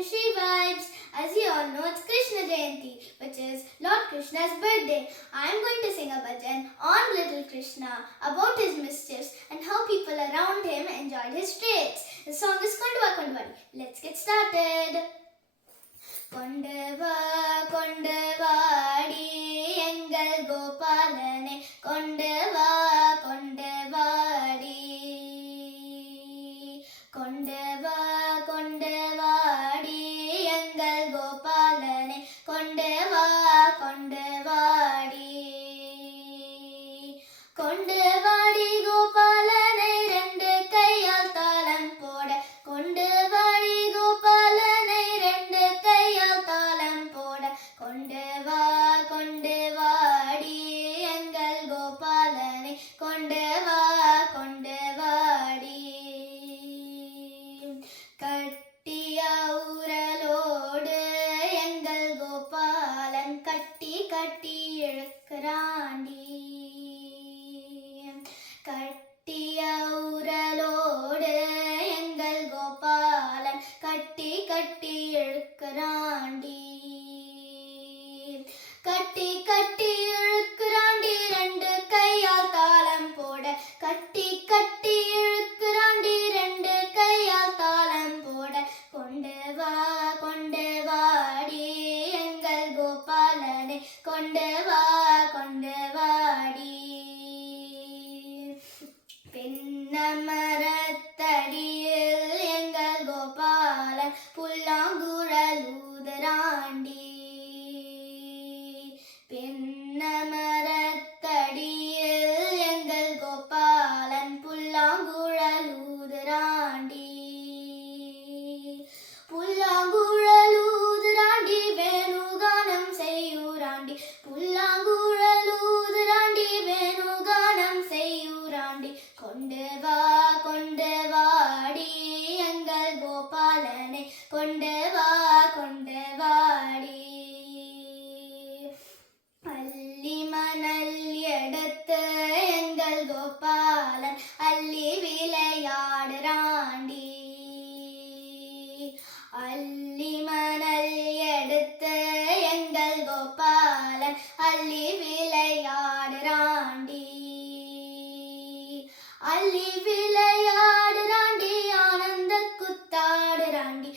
to Shri Vibes. As you all know, it's Krishna Jayanti, which is Lord Krishna's birthday. I am going to sing a bhajan on little Krishna about his mischiefs and how people around him enjoyed his traits. The song is Konduva Konduvadi. Let's get started. Konduva Konduvadi Engal Gopalane Konduva Konduvadi Konduva Konduvadi Engal Gopalane Konduva Konduvadi Konduvadi Gopalane rendu kaiyal thalam poda Konduvadi Gopalane rendu kaiyal thalam poda Konduva Konduvadi Engal Gopalane Konduva Konduvadi கட்டிய உரலோடு எங்கள் கோபாலன் கட்டி கட்டி இழுக்கிறாண்டி கட்டிய உரலோடு எங்கள் கோபாலன் கட்டி கட்டி இழுக்கிறாண்டி கட்டி கட்டி இழுக்கிறாண்டி ரெண்டு கையால் தாளம் போட கட்டி கட்டி இழுக்கிறாண்டி ரெண்டு கையால் தாளம் போட கொண்டு வாடி எங்கள் கோபாலனை கொண்டு வாடி பின்னமரத்தடியில் எங்கள் கோபாலன் புல்லாங்குழலூதராண்டி பின்னமரத்தடியில் எங்கள் கோபாலன் புல்லாங்குழலூதராண்டி புல்லாங்குழலூதராண்டி வேணுகானம் செய்யூராண்டி புல்லாங்குழலூதராண்டி வேணுகானம் செய்யூராண்டி கொண்டு வாடி எங்கள் கோபாலனை கொண்டு வாடி அள்ளி மணல் எடுத்து எங்கள் கோபாலன் அள்ளி விளையாடுறாண்டி அள்ளி மணல் எடுத்து எங்கள் கோபாலன் அள்ளி விளையாடுறாண்டி அள்ளி விளையாடுறாண்டி ஆனந்த குத்தாடுறாண்டி